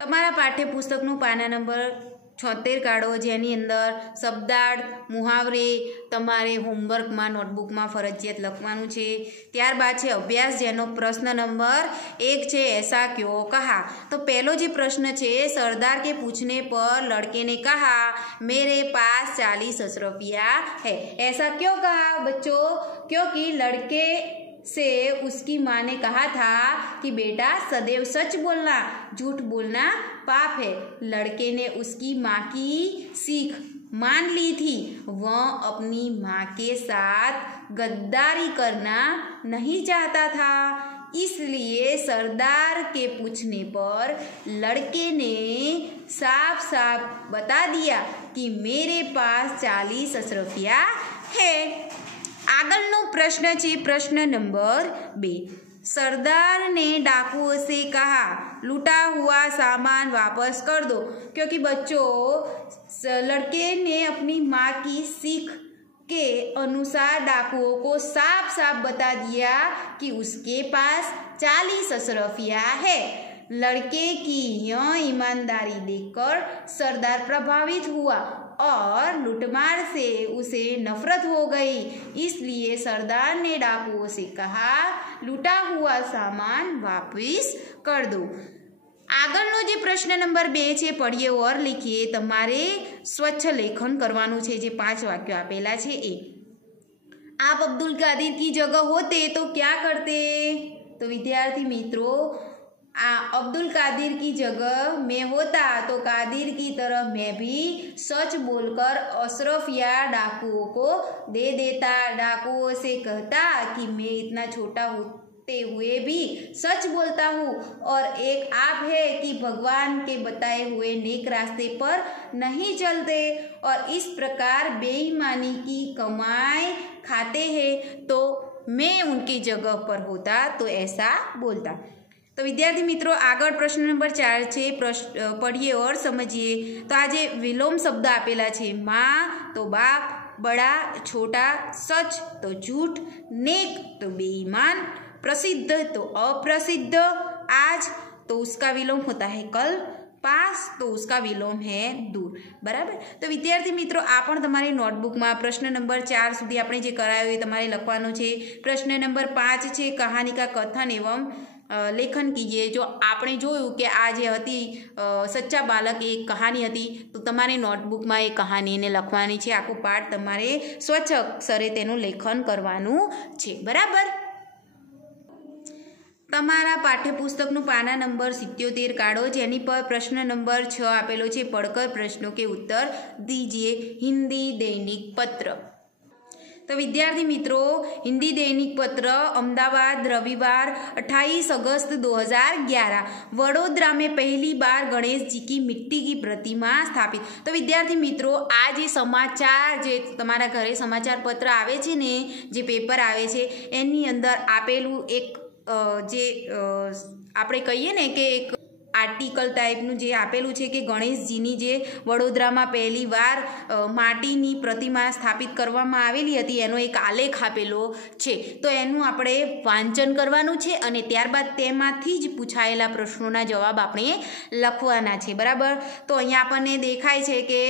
તમારા પાઠ્યપુસ્તકનું પાના નંબર 76 કાઢો, જેની અંદર શબ્દાર્થ મુહાવરે તમારે હોમવર્કમાં નોટબુકમાં ફરજિયાત લખવાનું છે। ત્યારબાદ છે અભ્યાસ, જેનો પ્રશ્ન નંબર 1 છે ऐसा क्यों कहा। तो पहलो जो प्रश्न है, सरदार के पूछने पर लड़के ने कहा मेरे पास 40 अशरफिया है। ऐसा क्यों कहा बच्चों? क्योंकि लड़के से उसकी माँ ने कहा था कि बेटा सदैव सच बोलना, झूठ बोलना पाप है। लड़के ने उसकी माँ की सीख मान ली थी। वह अपनी माँ के साथ गद्दारी करना नहीं चाहता था, इसलिए सरदार के पूछने पर लड़के ने साफ साफ बता दिया कि मेरे पास 40 अशरफिया है। आगलनो प्रश्न है प्रश्न नंबर 2। सरदार ने डाकुओं से कहा लूटा हुआ सामान वापस कर दो। क्योंकि बच्चों लड़के ने अपनी माँ की सीख के अनुसार डाकुओं को साफ साफ बता दिया कि उसके पास 40 अशरफिया है। लड़के की यह ईमानदारी देखकर सरदार प्रभावित हुआ और लूटमार से उसे नफरत हो गई, इसलिए सरदार ने डाकुओं से कहा लूटा हुआ सामान वापस कर दो। આગળનો જે પ્રશ્ન નંબર 2 છે પढ़िए और लिखिए। તમારે સ્વચ્છ લેખન કરવાનું છે। જે 5 વાક્યો આપેલા છે એ। आप अब्दुल कादिर की जगह होते तो क्या करते? तो विद्यार्थी मित्रों, अब्दुल कादिर की जगह मैं होता तो कादिर की तरह मैं भी सच बोलकर अशरफिया डाकुओं को दे देता। डाकुओं से कहता कि मैं इतना छोटा होते हुए भी सच बोलता हूँ, और एक आप है कि भगवान के बताए हुए नेक रास्ते पर नहीं चलते और इस प्रकार बेईमानी की कमाई खाते हैं, तो मैं उनकी जगह पर होता तो ऐसा बोलता। तो विद्यार्थी मित्रों, आगळ प्रश्न नंबर 4 છે। पढ़िए और समझिए। तो आज विलोम शब्द आपेला छे। माँ तो बाप, बड़ा छोटा, सच तो झूठ, नेक तो बेईमान, प्रसिद्ध तो अप्रसिद्ध, आज तो उसका विलोम होता है कल, पास तो उसका विलोम है दूर। बराबर। तो विद्यार्थी मित्रों, आ पण तमारी नोटबुक में प्रश्न नंबर 4 सुधी आपणे जे करायो ए तमारे लखवानुं छे। प्रश्न नंबर 5 छे कहानी का कथन एवं लेखन कीजिए। जो आपणे जोयुं कि आज हती सच्चा बालक एक कहानी हती, तो तमारे नोटबुक में एक कहानी ने लखवानी छे। आखो पाठ तमारे स्वच्छ अक्षरे तेनुं लेखन करवानुं छे। बराबर। तमारा पाठ्यपुस्तकનું पाना नंबर 77 काढो, जेनी पर प्रश्न नंबर 6 आपेलो छे। पढ़कर प्रश्नों के उत्तर दीजिए। हिंदी दैनिक पत्र। तो विद्यार्थी मित्रों, हिंदी दैनिक पत्र अहमदाबाद रविवार 28 अगस्त 2011। वडोदरा में पहली बार गणेश जी की मिट्टी की प्रतिमा स्थापित। तो विद्यार्थी मित्रों, आज समाचार जे तमारा घरे समाचार पत्र आवे छे ने, जे पेपर आवे छे एनी अंदर आपेलू एक जे आपणे कहीए ने कि एक आर्टिकल टाइपनु जे आपेलू छे कि गणेशजीनी जे वडोदरामां पहली वार माटीनी प्रतिमा स्थापित करवामां आवेली हती एनो एक आलेख आपेलो छे। तो एनुं आपणे वांचन करवानुं छे अने त्यारबाद तेमांथी ज पूछायेला प्रश्नोना जवाब आपणे लखवाना छे। बराबर। तो अहींया आपणने देखाय छे कि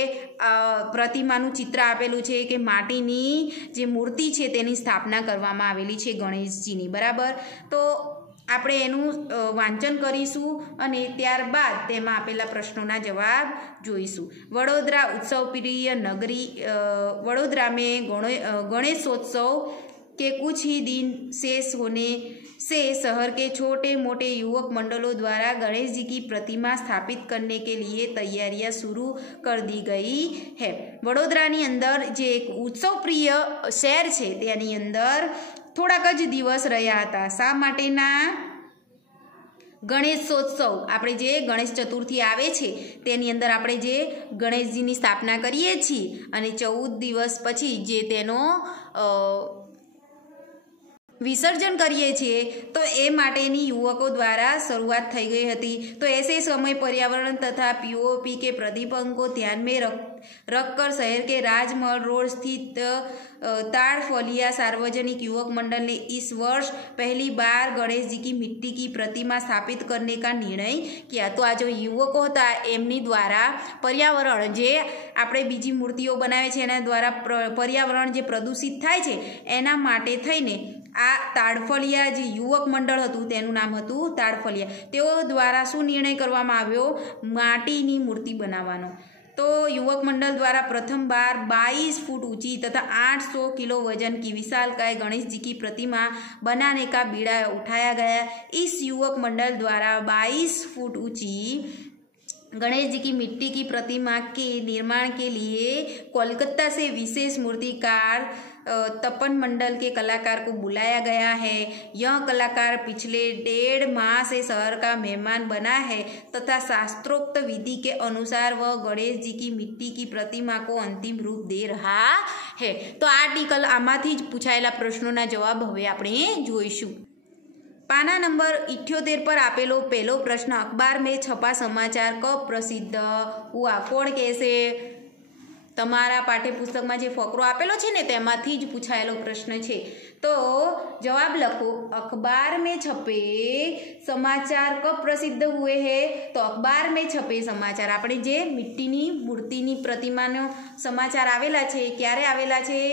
प्रतिमानुं चित्र आपेलुं छे कि माटीनी जे मूर्ति छे तेनी स्थापना करवामां आवेली छे गणेशजीनी। बराबर। तो આપણે એનું વાંચન કરીશું અને ત્યારબાદ તેમાં આપેલા પ્રશ્નોના જવાબ જોઈશું। વડોદરા उत्सव प्रिय नगरी वडोदरा में गणेशोत्सव के कुछ ही दिन शेष होने से शहर के छोटे मोटे युवक मंडलों द्वारा गणेश जी की प्रतिमा स्थापित करने के लिए तैयारियां शुरू कर दी गई है। वडोदरानी अंदर जे एक उत्सव प्रिय शहर छे तेनी अंदर थोड़ाक ज दिवस रह्या हता। शा माटेना? गणेशोत्सव आपणे जे गणेश चतुर्थी आवे छे तेनी अंदर आपणे जे गणेशजीनी स्थापना करीए छीए अने 14 दिवस पछी जे तेनो વિસર્જન કરીએ છીએ તો એ માટેની યુવકો દ્વારા શરૂઆત થઈ ગઈ હતી। તો ऐसे समय पर्यावरण तथा पीओपी के प्रतिबंध को ध्यान में रखकर शहर के राजमहल रोड स्थित ताड़फलिया सार्वजनिक युवक मंडल ने इस वर्ष पहली बार गणेश जी की मिट्टी की प्रतिमा स्थापित करने का निर्णय किया। तो आ जो युवको था एमनी द्वारा पर्यावरण जे આપણે બીજી મૂર્તિઓ બનાવે છે એના દ્વારા પર્યાવરણ જે પ્રદૂષિત થાય છે એના માટે થઈને આ તાડફલિયા જે યુવક મંડળ હતું તેનું નામ હતું તાડફલિયા, તેઓ દ્વારા શું નિર્ણય કરવામાં આવ્યો? માટીની મૂર્તિ બનાવવાનો। तो युवक मंडल द्वारा प्रथम बार 22 फुट ऊंची तथा 800 किलो वजन की विशालकाय गणेश जी की प्रतिमा बनाने का बीड़ा उठाया गया। इस युवक मंडल द्वारा 22 फुट ऊंची गणेश जी की मिट्टी की प्रतिमा के निर्माण के लिए कोलकाता से विशेष मूर्तिकार तपन मंडल के कलाकार को बुलाया गया है। यह कलाकार पिछले 1.5 माह से शहर का मेहमान बना है तथा शास्त्रोक्त विधि के अनुसार वह गणेश जी की मिट्टी की प्रतिमा को अंतिम रूप दे रहा है। तो आर्टिकल आमांथी ज पूछायेला प्रश्नों जवाब हवे आपणे जोईशुं। पाना नंबर 78 पर आपेलो पहलो प्रश्न, अखबार में छपा समाचार कब प्रसिद्ध हुआ? कोण कहेशे? तमारा पाठ्यपुस्तक में जो फकरो आपेलो छे ने तेमांथी ज पूछायेलो प्रश्न छे। तो जवाब लखो, अखबार में छपे समाचार कब प्रसिद्ध हुए हैं? तो अखबार में छपे समाचार आपणे जे मिट्टीनी मूर्तिनी प्रतिमानो समाचार आवेला छे क्यारे आवेला छे?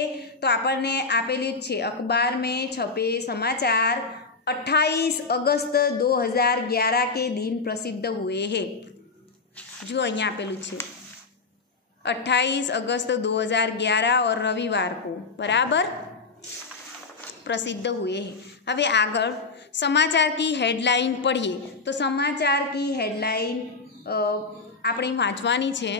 तो आपणे आपेली ज छे, अखबार में छपे समाचार 28 अगस्त 2011 के दिन प्रसिद्ध हुए हैं। जो अहींया आपेलुं छे 28 अगस्त 2011 और रविवार को बराबर प्रसिद्ध हुए हैं। हवे आगळ समाचार की हेडलाइन पढ़िए। तो समाचार की हेडलाइन आपणे वांचवानी छे।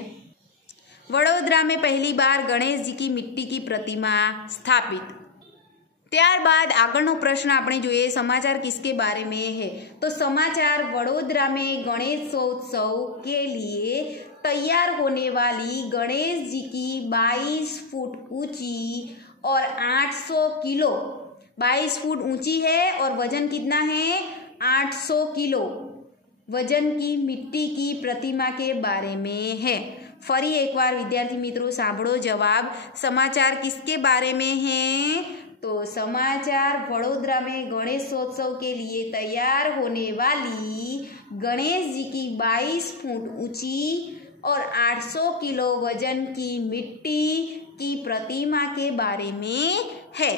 वडोदरा में पहली बार गणेश जी की मिट्टी की प्रतिमा स्थापित। ત્યારબાદ આગળનો પ્રશ્ન આપણે જોઈએ, समाचार किसके बारे में है? तो समाचार वडोदरा में गणेशोत्सव के लिए तैयार होने वाली गणेश जी की 22 फुट ऊंची और 800 किलो 22 फुट ऊंची है और वजन कितना है? 800 किलो वजन की मिट्टी की प्रतिमा के बारे में है। फरी एक बार विद्यार्थी मित्रों सांभळो जवाब, समाचार किसके बारे में है? तो समाचार वडोदरा में गणेशोत्सव के लिए तैयार होने वाली गणेश जी की 22 फुट ऊंची और 800 किलो वजन की मिट्टी की प्रतिमा के बारे में है।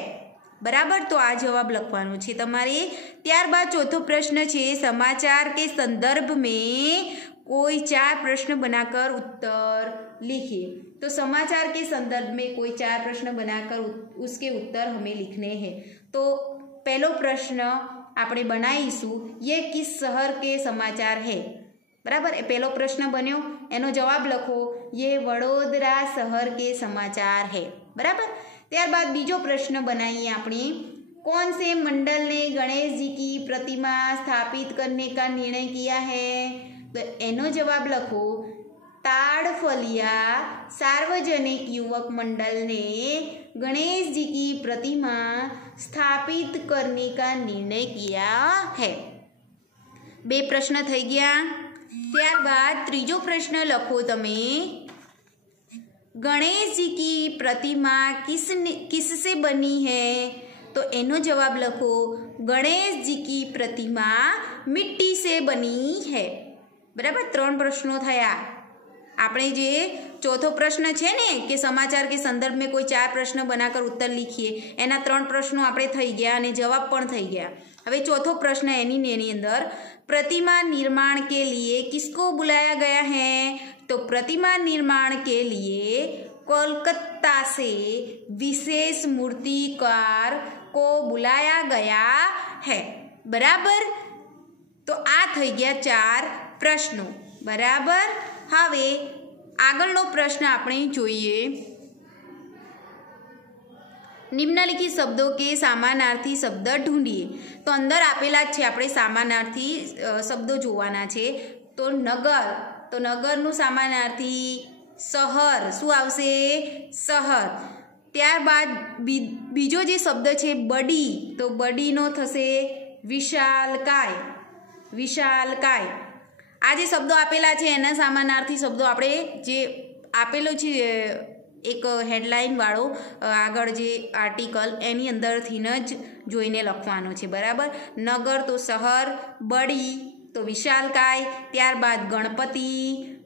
बराबर, तो आ जवाब लखवानो छे तमारे। त्यारबाद चौथो प्रश्न छे, समाचार के संदर्भ में कोई 4 प्रश्न बनाकर उत्तर लिखिए। तो समाचार के संदर्भ में कोई 4 प्रश्न बनाकर उसके उत्तर हमें लिखने हैं। तो पहलो प्रश्न आपणे बनाईशुं, ये किस शहर के समाचार है? बराबर, पहलो प्रश्न बन्यो, एनो जवाब लखो, ये वडोदरा शहर के समाचार है। बराबर, त्यारबाद बीजो प्रश्न बनाइए आपणे, कौन से मंडल ने गणेश जी की प्रतिमा स्थापित करने का निर्णय किया है? तो एनो जवाब लखो, ताड़फलिया सार्वजनिक युवक मंडल ने गणेश जी की प्रतिमा स्थापित करने का निर्णय किया है। 2 प्रश्न थई गया। त्यारबाद त्रीजो प्रश्न लखो तमे, गणेश जी की प्रतिमा किससे बनी है? तो एनो जवाब लखो, गणेश जी की प्रतिमा मिट्टी से बनी है। बराबर, 3 प्रश्नों थया। આપણે જે ચોથો પ્રશ્ન છે ને કે સમાચાર કે સંદર્ભ में कोई 4 प्रश्न बनाकर उत्तर लिखिए, એના 3 પ્રશ્નો આપણે થઈ ગયા અને જવાબ પણ થઈ ગયા। હવે ચોથો પ્રશ્ન એની અંદર, प्रतिमा निर्माण के लिए किसको बुलाया गया है? तो प्रतिमा निर्माण के लिए कोलकाता से विशेष मूर्तिकार को बुलाया गया है। बराबर, तो आ થઈ ગયા 4 પ્રશ્નો। बराबर, હવે આગળનો પ્રશ્ન આપણે જોઈએ, निम्नलिखित शब्दों के समानार्थी शब्द ढूंढिए। तो अंदर आपेला छे આપણે समानार्थी शब्दों જોવાના છે। तो नगर, तो नगरનું समानार्थी शहर શું આવશે? शहर। ત્યારબાદ બીજો જે શબ્દ છે બડી, તો બડીનો થશે વિશાલકાય, વિશાલકાય. આ જે શબ્દો આપેલા છે એના સમાનાર્થી શબ્દો આપણે જે આપેલો છે એક હેડલાઇનવાળો આગળ જે આર્ટિકલ એની અંદરથી જ જોઈને લખવાનો છે, બરાબર. નગર તો શહેર, બડી તો વિશાલકાય, ત્યારબાદ ગણપતિ,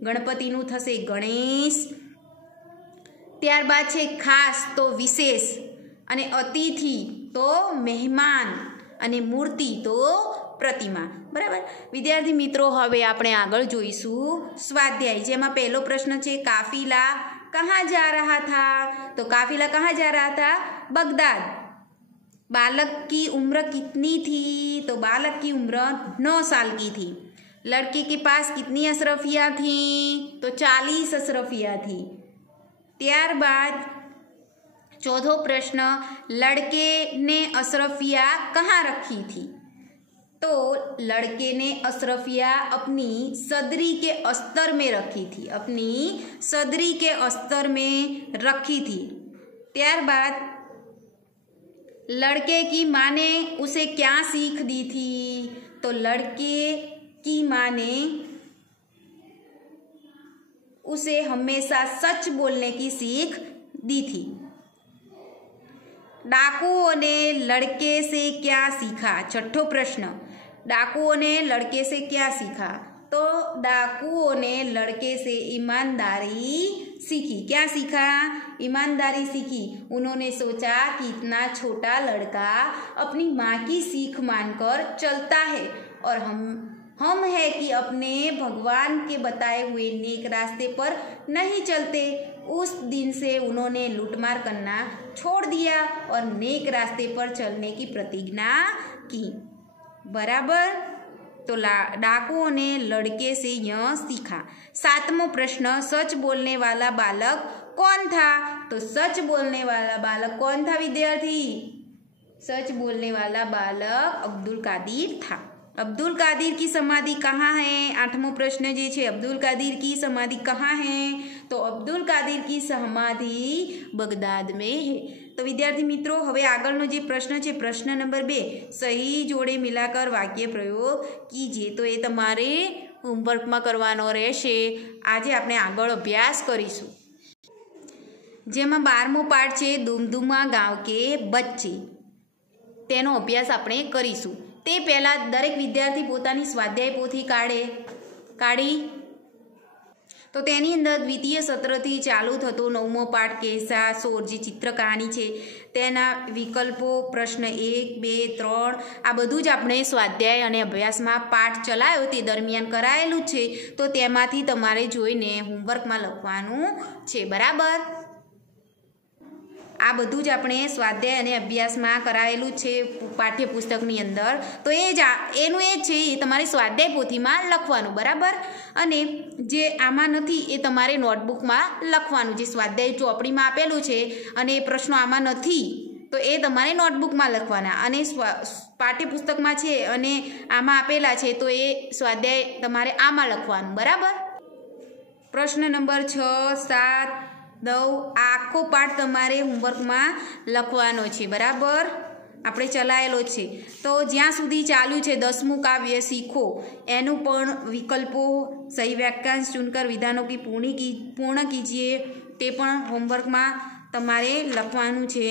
ગણપતિનું થશે ગણેશ, ત્યારબાદ છે ખાસ તો વિશેષ, અને અતિથિ તો મહેમાન, અને મૂર્તિ તો પ્રતિમા, બરાબર. વિદ્યાર્થી મિત્રો, હવે આપણે આગળ જોઈશું સ્વાધ્યાય, જેમાં પહેલો પ્રશ્ન છે કાફિલા कहाँ जा रहा था, तो काफिला कहाँ जा रहा था, बगदाद. बालक की उम्र कितनी थी, तो बालक की उम्र 9 साल की थी. लड़के के पास कितनी अशरफियाँ थी, तो 40 अशरफियाँ थी. ત્યારબાદ ચોથો પ્રશ્ન, लड़के ने अशरफियाँ कहाँ रखी थी, तो लड़के ने अशरफिया अपनी सदरी के अस्तर में रखी थी, अपनी सदरी के अस्तर में रखी थी. ત્યારબાદ लड़के की माँ ने उसे क्या सीख दी थी, तो लड़के की माँ ने उसे हमेशा सच बोलने की सीख दी थी. डाकुओं ने लड़के से क्या सीखा, छठो प्रश्न, डाकुओं ने लड़के से क्या सीखा, तो डाकुओं ने लड़के से ईमानदारी सीखी. क्या सीखा, ईमानदारी सीखी. उन्होंने सोचा कि इतना छोटा लड़का अपनी माँ की सीख मानकर चलता है और हम है कि अपने भगवान के बताए हुए नेक रास्ते पर नहीं चलते. उस दिन से उन्होंने लूटमार करना छोड़ दिया और नेक रास्ते पर चलने की प्रतिज्ञा की, बराबर. तो डाकुओं ने लड़के से यह सीखा. सातवां प्रश्न, सच बोलने वाला बालक कौन था, तो सच बोलने वाला बालक कौन था विद्यार्थी, सच बोलने वाला बालक अब्दुल कादिर था. अब्दुल कादिर की समाधि कहाँ है, आठवां प्रश्न जे छे अब्दुल कादिर की समाधि कहाँ है, तो अब्दुल कादिर की समाधि बगदाद में है. तो विद्यार्थी मित्रों, हवे आगळनो जे प्रश्न छे प्रश्न नंबर 2, सही जोड़े मिलाकर वाक्य प्रयोग कीजिए. तो ये तमारे होमवर्कमां करवानो रहेशे. आजे आपणे आगळ अभ्यास करीशुं, जेमां 12मो पाठ छे दुमदुमा गांव के बच्चे, तेनो अभ्यास आपणे करीशुं. તે પહેલાં દરેક વિદ્યાર્થી પોતાની સ્વાધ્યાય પોથી કાઢી તો તેની અંદર દ્વિતીય સત્રથી ચાલુ થતો 9મો પાઠ કેસા સોર જે ચિત્ર કહાની છે તેના વિકલ્પો પ્રશ્ન 1, 2, 3 આ બધું જ આપણે સ્વાધ્યાય અને અભ્યાસમાં પાઠ ચલાવ્યો તે દરમિયાન કરાયેલું છે. તો તેમાંથી તમારે જોઈને હોમવર્કમાં લખવાનું છે, બરાબર. આ બધું જ આપણે સ્વાધ્યાય અને અભ્યાસમાં કરાયેલું છે પાઠ્યપુસ્તકની અંદર. તો એનું એ છે એ તમારે સ્વાધ્યાય પોથીમાં લખવાનું, બરાબર. અને જે આમાં નથી એ તમારે નોટબુકમાં લખવાનું. જે સ્વાધ્યાય ચોપડીમાં આપેલું છે અને એ પ્રશ્નો આમાં નથી તો એ તમારે નોટબુકમાં લખવાના. અને પાઠ્યપુસ્તકમાં છે અને આમાં આપેલા છે તો એ સ્વાધ્યાય તમારે આમાં લખવાનું, બરાબર. પ્રશ્ન નંબર 6, 7, 9 આખો પાઠ તમારે હોમવર્કમાં લખવાનો છે, બરાબર. આપણે ચલાયેલો છે. તો જ્યાં સુધી ચાલ્યું છે 10મું કાવ્ય શીખો એનું પણ વિકલ્પો સહી વાક્यांश चुनकर विधानों की पूर्ण कीजिए તે પણ હોમવર્કમાં તમારે લખવાનું છે.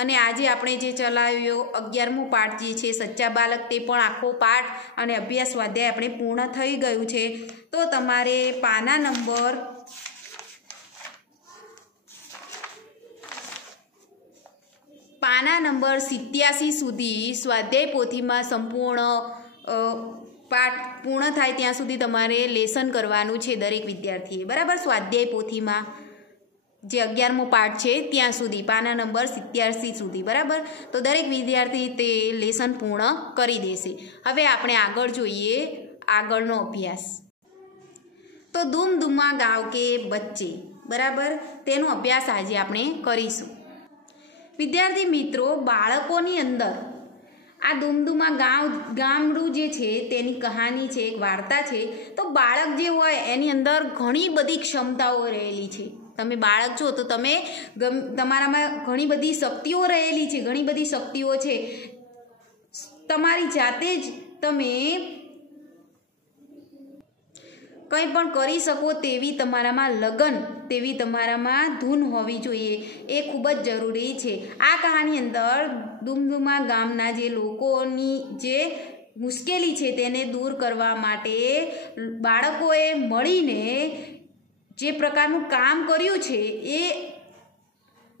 અને આજે આપણે જે ચલાવ્યો 11મો પાઠ જે છે સચ્ચા બાલક તે પણ આખો પાઠ અને અભ્યાસ સ્વાધ્યાય આપણે પૂર્ણ થઈ ગયું છે. તો તમારે પાના નંબર 87 સુધી સ્વાધ્યાય પોથીમાં સંપૂર્ણ પાઠ પૂર્ણ થાય ત્યાં સુધી તમારે લેસન કરવાનું છે દરેક વિદ્યાર્થીએ, બરાબર. સ્વાધ્યાય પોથીમાં જે 11મો પાઠ છે ત્યાં સુધી પાના નંબર 87 સુધી, બરાબર. તો દરેક વિદ્યાર્થી તે લેસન પૂર્ણ કરી દેશે. હવે આપણે આગળ જોઈએ આગળનો અભ્યાસ. તો दुमदुमा गाँव के बच्चे, बराबर, तेनो अभ्यास આજે આપણે કરીશું. વિદ્યાર્થી મિત્રો, બાળકોની અંદર આ दुमदुमा ગામડું જે છે તેની કહાની છે, એક વાર્તા છે. તો બાળક જે હોય એની અંદર ઘણી બધી ક્ષમતાઓ રહેલી છે, તમે બાળક છો તો તમે તમારામાં ઘણી બધી શક્તિઓ રહેલી છે, ઘણી બધી શક્તિઓ છે. તમારી જાતે જ તમે કંઈ પણ કરી શકો તેવી તમારામાં લગન, તેવી તમારામાં ધૂન હોવી જોઈએ, એ ખૂબ જ જરૂરી છે. આ કહાની અંદર ડુમડુમા ગામના જે લોકોની જે મુશ્કેલી છે તેને દૂર કરવા માટે બાળકોએ મળીને જે પ્રકારનું કામ કર્યું છે એ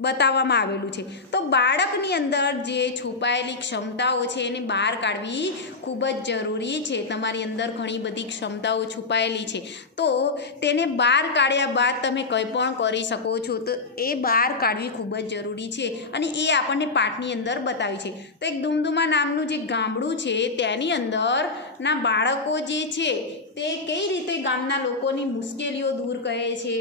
બતાવવામાં આવેલું છે. તો બાળકની અંદર જે છુપાયેલી ક્ષમતાઓ છે એને બહાર કાઢવી ખૂબ જ જરૂરી છે. તમારી અંદર ઘણી બધી ક્ષમતાઓ છુપાયેલી છે, તો તેને બહાર કાઢ્યા બાદ તમે કંઈ પણ કરી શકો છો. તો એ બહાર કાઢવી ખૂબ જ જરૂરી છે અને એ આપણને પાઠની અંદર બતાવ્યું છે. તો એક ડુમડુમા નામનું જે ગામડું છે તેની અંદરના બાળકો જે છે તે કઈ રીતે ગામના લોકોની મુશ્કેલીઓ દૂર કરે છે,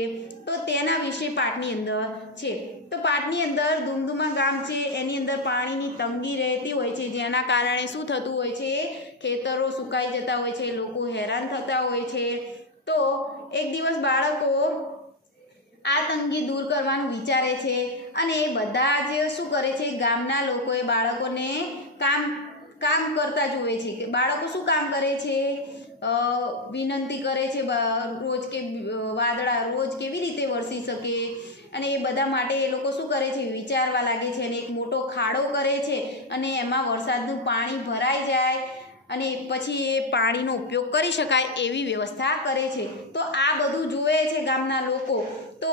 તો તેના વિશે પાઠની અંદર છે. તો પાઠની અંદર ડુમડુમા ગામ છે એની અંદર પાણીની તંગી રહેતી હોય છે, જેના કારણે શું થતું હોય છે, ખેતરો સુકાઈ જતા હોય છે, લોકો હેરાન થતા હોય છે. તો એક દિવસ બાળકો આ તંગી દૂર કરવાનું વિચારે છે અને એ બધા જ શું કરે છે, ગામના લોકોએ બાળકોને કામ કરતા જુએ છે કે બાળકો શું કામ કરે છે, વિનંતી કરે છે રોજ કે વાદળા રોજ કેવી રીતે વરસી શકે, અને એ બધા માટે એ લોકો શું કરે છે, વિચારવા લાગે છે અને એક મોટો ખાડો કરે છે અને એમાં વરસાદનું પાણી ભરાઈ જાય અને પછી એ પાણીનો ઉપયોગ કરી શકાય એવી વ્યવસ્થા કરે છે. તો આ બધું જુએ છે ગામના લોકો. તો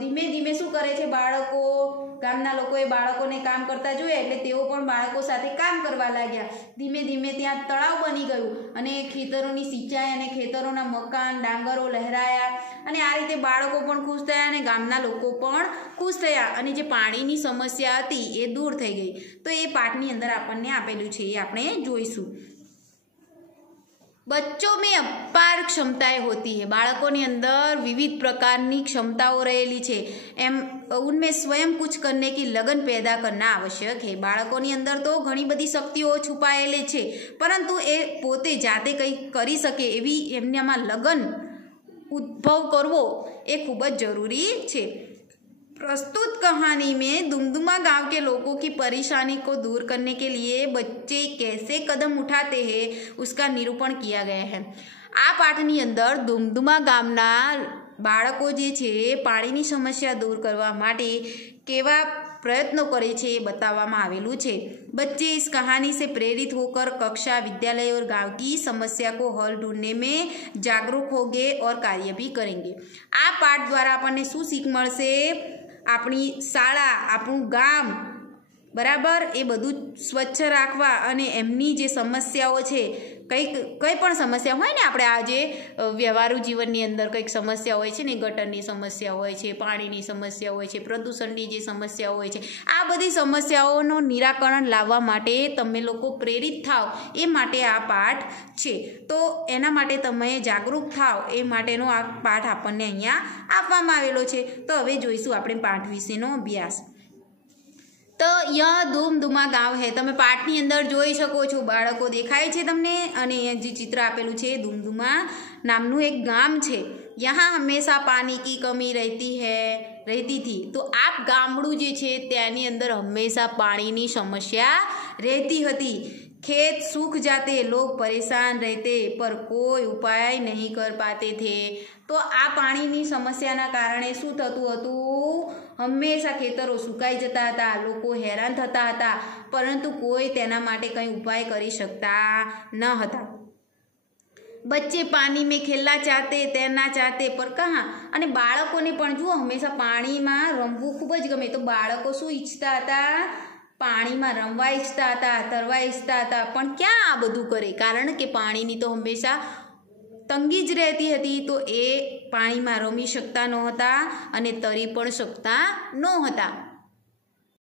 ધીમે ધીમે શું કરે છે, ગામના લોકોએ બાળકોને કામ કરતા જોયા એટલે તેઓ પણ બાળકો સાથે કામ કરવા લાગ્યા. ધીમે ધીમે ત્યાં તળાવ બની ગયું અને ખેતરોની સિંચાઈ અને ખેતરોના મકાન, ડાંગરો લહેરાયા અને આ રીતે બાળકો પણ ખુશ થયા અને ગામના લોકો પણ ખુશ થયા અને જે પાણીની સમસ્યા હતી એ દૂર થઈ ગઈ. તો એ પાઠની અંદર આપણને આપેલું છે, એ આપણે જોઈશું. बच्चों में अपार क्षमताएं होती है. बालकों अंदर विविध प्रकार की क्षमताओं रहेली है, एम उनमें स्वयं कुछ करने की लगन पैदा करना आवश्यक है. बालकों अंदर तो घनी बधी शक्तिओ छुपायेली है, परंतु ए पोते जाते कई करी सके एवी एमनामां लगन उद्भव करवो ए खूब ज जरूरी है. प्रस्तुत कहानी में डुमडुमा गांव के लोगों की परेशानी को दूर करने के लिए बच्चे कैसे कदम उठाते हैं उसका निरूपण किया गया है. आ पाठनी अंदर डुमडुमा गामना बाळको जे छे पाणीनी समस्या दूर करवा माटे केवा प्रयत्नों करे छे बताववामां आवेलुं छे. बच्चे इस कहानी से प्रेरित होकर कक्षा, विद्यालय और गांव की समस्या को हल ढूंढने में जागरूक होंगे और कार्य भी करेंगे. आ पाठ द्वारा आपने शुं सीख मळशे, अपनी शाळा, आपणुं गाम बराबर ए बधुं स्वच्छ राखवा अने एमनी जे समस्याओ छे, कई पण समस्या होय ने, आपणे आज व्यवहारु जीवननी अंदर कंईक समस्या होय छे ने, गटरनी समस्या होय छे, पाणीनी समस्या होय छे, प्रदूषणनी जे समस्या होय छे, आ बधी समस्याओनुं निराकरण लाववा माटे तमे लोको प्रेरित थाव ए माटे आ पाठ छे. तो एना माटे तमे जागरूक थाव ए माटेनो आ पाठ आपणने अहींया आपवामां आवेलो छे. तो हवे जोईशुं आपणे पाठ विशेनो अभ्यास. तो यह डुमडुमा गांव है. तमे पाठनी अंदर जोई शको छो, बाळको देखाय छे तमने अने जे चित्र आपेलुं छे डुमडुमा नामनुं एक गाम छे. यहाँ हमेशा पानी की कमी रहती थी. तो आप गामडું જે છે તેની અંદર હંમેશા પાણીની સમસ્યા રહેતી હતી. खेत सूख जाते, लोग परेशान रहते पर कोई उपाय नहीं कर पाते थे. तो आ पाणीनी समस्याना कारणे शुं थतुं हतुं, हमेशा खेतरो सुकाई जता हता, लोको हैरान थता हता, परंतु कोई तेना माटे कंई उपाय करी शकता न हता. बच्चे पानी में खेलना चाहते, तैरना चाहते पर कहाँ. अने बाळकोने पण जुओ हमेशा पाणीमां रमવું खूब ज गमे. तो बाळको शुं इच्छता हता, पाणीमां रमवा इच्छता हता, तरवा इच्छता हता, पण क्या आ बधुं करे, कारण के पाणीनी तो हमेशा तंगी ज रहती हती. तो ए पाणीमां रमी शकता नहोता अने तरी पण शकता नहोता.